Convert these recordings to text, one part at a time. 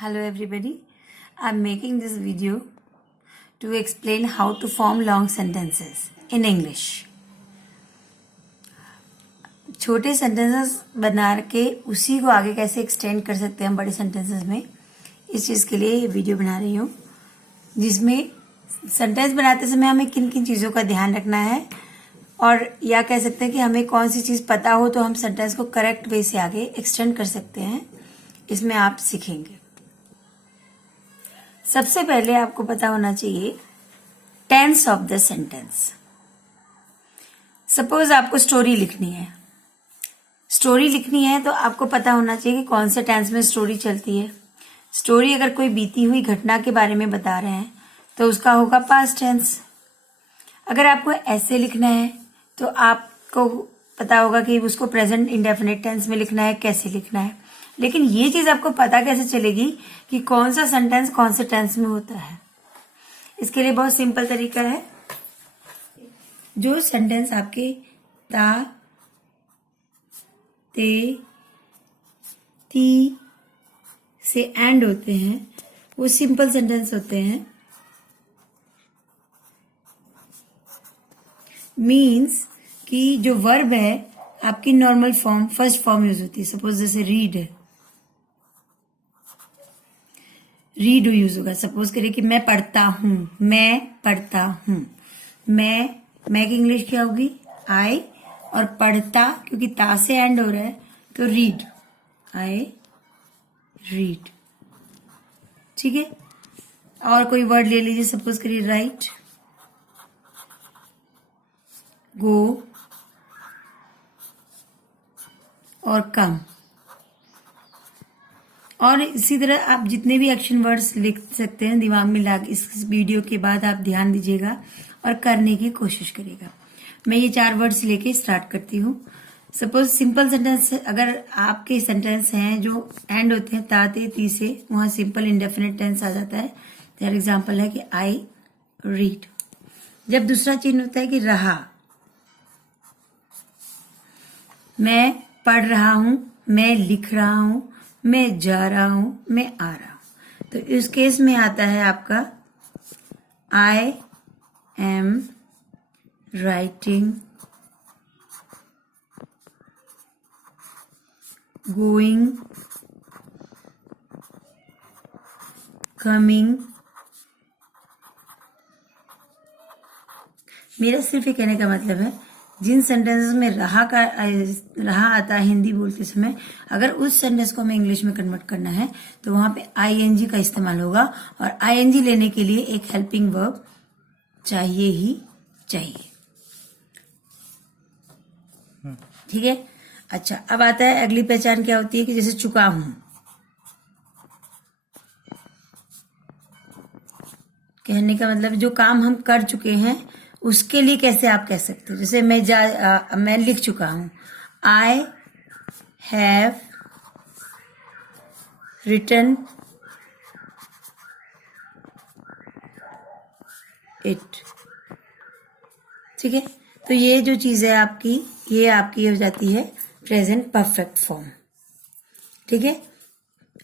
Hello everybody, I'm making this video to explain how to form long sentences in English. छोटे sentences बना के उसी को आगे कैसे एक्सटेंड कर सकते हैं हम बड़े सेंटेंसेस में, इस चीज़ के लिए ये वीडियो बना रही हूँ, जिसमें सेंटेंस बनाते समय हमें किन किन चीज़ों का ध्यान रखना है और या कह सकते हैं कि हमें कौन सी चीज़ पता हो तो हम सेंटेंस को करेक्ट वे से आगे एक्सटेंड कर सकते हैं, इसमें आप सीखेंगे। सबसे पहले आपको पता होना चाहिए tense of the sentence. Suppose आपको स्टोरी लिखनी है तो आपको पता होना चाहिए कि कौन से टेंस में स्टोरी चलती है। स्टोरी अगर कोई बीती हुई घटना के बारे में बता रहे हैं तो उसका होगा पास्ट टेंस। अगर आपको ऐसे लिखना है तो आपको पता होगा कि उसको प्रेजेंट इंडेफिनिट टेंस में लिखना है, कैसे लिखना है। लेकिन ये चीज आपको पता कैसे चलेगी कि कौन सा सेंटेंस कौन से टेंस में होता है? इसके लिए बहुत सिंपल तरीका है। जो सेंटेंस आपके ता, ते, ती से एंड होते हैं वो सिंपल सेंटेंस होते हैं। मीन्स कि जो वर्ब है आपकी normal form, first form use होती है। सपोज जैसे रीड है, रीड यूज होगा। सपोज करिए कि मैं पढ़ता हूं। मैं की इंग्लिश क्या होगी? आई, और पढ़ता क्योंकि ता से एंड हो रहा है तो रीड, आई रीड। ठीक है। और कोई वर्ड ले लीजिए, सपोज करिए राइट, गो और कम। और इसी तरह आप जितने भी एक्शन वर्ड्स लिख सकते हैं दिमाग में ला के इस वीडियो के बाद आप ध्यान दीजिएगा और करने की कोशिश करिएगा। मैं ये 4 वर्ड्स लेके स्टार्ट करती हूँ। सपोज सिंपल सेंटेंस, अगर आपके सेंटेंस हैं जो एंड होते हैं ता, ते, ती से, वहां सिंपल इंडेफिनिट टेंस आ जाता है। फॉर एग्जाम्पल है कि आई रीड। जब दूसरा चिन्ह होता है कि रहा, मैं पढ़ रहा हूं, मैं लिख रहा हूं, मैं जा रहा हूं, मैं आ रहा हूं, तो इस केस में आता है आपका I am writing, going, coming. मेरा सिर्फ ये कहने का मतलब है जिन सेंटेंसेस में रहा आता है हिंदी बोलते समय, अगर उस सेंटेंस को हमें इंग्लिश में कन्वर्ट करना है तो वहां पे आईएनजी का इस्तेमाल होगा, और आईएनजी लेने के लिए एक हेल्पिंग वर्ब चाहिए ही चाहिए। ठीक है। अच्छा, अब आता है अगली पहचान क्या होती है कि जैसे चुका हूं, कहने का मतलब जो काम हम कर चुके हैं उसके लिए कैसे आप कह सकते हो। जैसे मैं लिख चुका हूं, आई हैव रिटन इट। ठीक है। तो ये जो चीज है आपकी, ये आपकी हो जाती है प्रेजेंट परफेक्ट फॉर्म। ठीक है।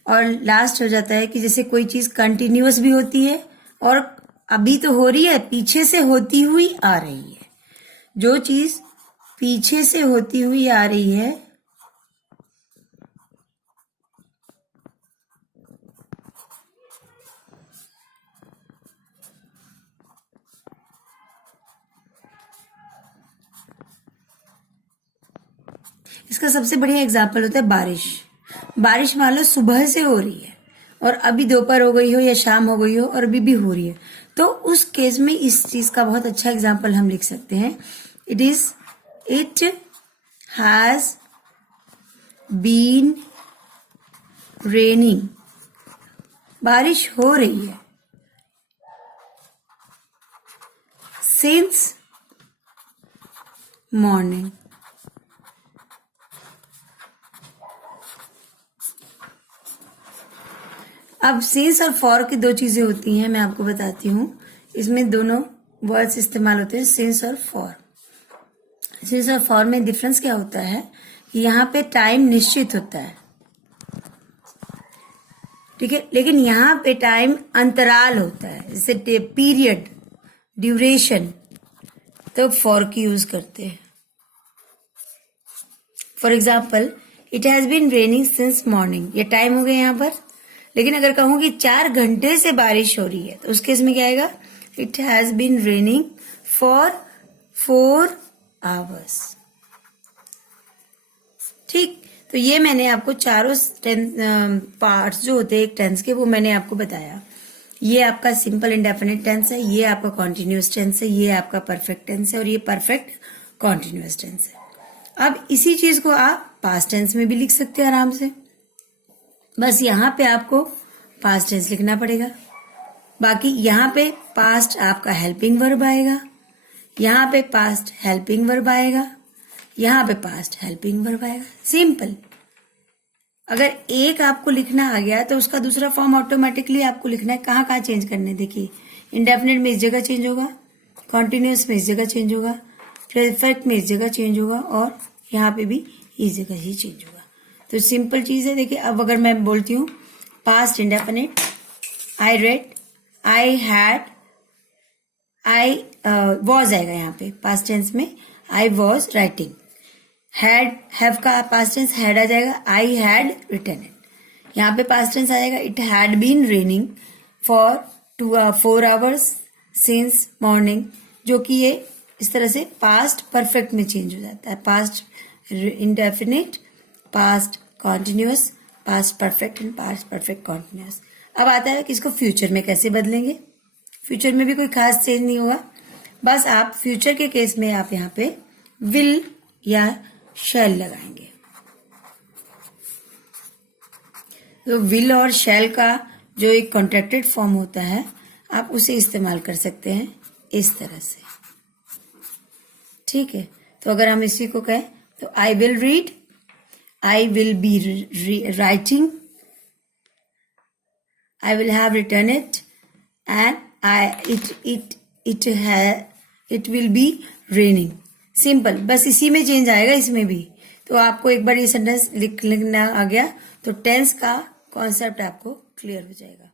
और लास्ट हो जाता है कि जैसे कोई चीज कंटिन्यूअस भी होती है और अभी तो हो रही है, पीछे से होती हुई आ रही है। जो चीज पीछे से होती हुई आ रही है इसका सबसे बढ़िया एग्जाम्पल होता है बारिश। बारिश मान लो सुबह से हो रही है और अभी दोपहर हो गई हो या शाम हो गई हो और अभी भी हो रही है, तो उस केस में इस चीज का बहुत अच्छा एग्जाम्पल हम लिख सकते हैं। It has been raining. बारिश हो रही है सिंस मॉर्निंग। अब सिंस और फॉर की 2 चीजें होती हैं, मैं आपको बताती हूं। इसमें दोनों वर्ड्स इस्तेमाल होते हैं, सिंस और फॉर। सिंस और फॉर में डिफरेंस क्या होता है कि यहाँ पे टाइम निश्चित होता है ठीक है, लेकिन यहाँ पे टाइम अंतराल होता है, जैसे पीरियड, ड्यूरेशन, तो फॉर की यूज करते हैं। For example, it has been raining since morning, ये टाइम हो गया यहाँ पर। लेकिन अगर कहूँ कि 4 घंटे से बारिश हो रही है, तो उस केस में क्या आएगा? It has been raining for 4 hours. ठीक, तो ये मैंने आपको चारों पार्ट्स जो होते हैं एक टेंस के, वो मैंने आपको बताया। ये आपका सिंपल इंडेफिनिट टेंस है, ये आपका कॉन्टिन्यूअस टेंस है, ये आपका परफेक्ट टेंस है, और ये परफेक्ट कॉन्टिन्यूअस टेंस है। अब इसी चीज को आप पास्ट टेंस में भी लिख सकते हैं आराम से। बस यहाँ पे आपको पास्ट टेंस लिखना पड़ेगा। बाकी यहाँ पे पास्ट आपका हेल्पिंग वर्ब आएगा, यहाँ पे पास्ट हेल्पिंग वर्ब आएगा, यहाँ पे पास्ट हेल्पिंग वर्ब आएगा। सिंपल। अगर एक आपको लिखना आ गया तो उसका दूसरा फॉर्म ऑटोमेटिकली आपको लिखना है। कहाँ कहाँ चेंज करने, देखिए इंडेफिनिट में इस जगह चेंज होगा, कॉन्टिन्यूअस में इस जगह चेंज होगा, परफेक्ट में इस जगह चेंज होगा, और यहाँ पे भी इस जगह ही चेंज होगा। तो सिंपल चीज है। देखिए अब अगर मैं बोलती हूँ past indefinite, I read, I had, I was आएगा यहाँ पे पास्ट टेंस में, आई वॉज राइटिंग। हैव का पास्ट टेंस हैड आ जाएगा, आई हैड रिटन इट। यहाँ पे पास्ट टेंस आ जाएगा, it had been raining for 4 hours since morning, जो कि ये इस तरह से पास्ट परफेक्ट में चेंज हो जाता है। Past indefinite, past continuous, past perfect and past perfect continuous. अब आता है कि इसको फ्यूचर में कैसे बदलेंगे। फ्यूचर में भी कोई खास चेंज नहीं होगा, बस आप फ्यूचर के केस में आप यहाँ पे विल या शैल लगाएंगे। तो विल और शैल का जो एक कॉन्ट्रैक्टेड फॉर्म होता है, आप उसे इस्तेमाल कर सकते हैं इस तरह से। ठीक है, तो अगर हम इसी को कहें तो I will read, I will be writing, I will have return it, and it will be raining. Simple, बस इसी में चेंज आएगा, इसमें भी। तो आपको एक बार ये सेंटेंस लिखना आ गया तो टेंस का कॉन्सेप्ट आपको क्लियर हो जाएगा।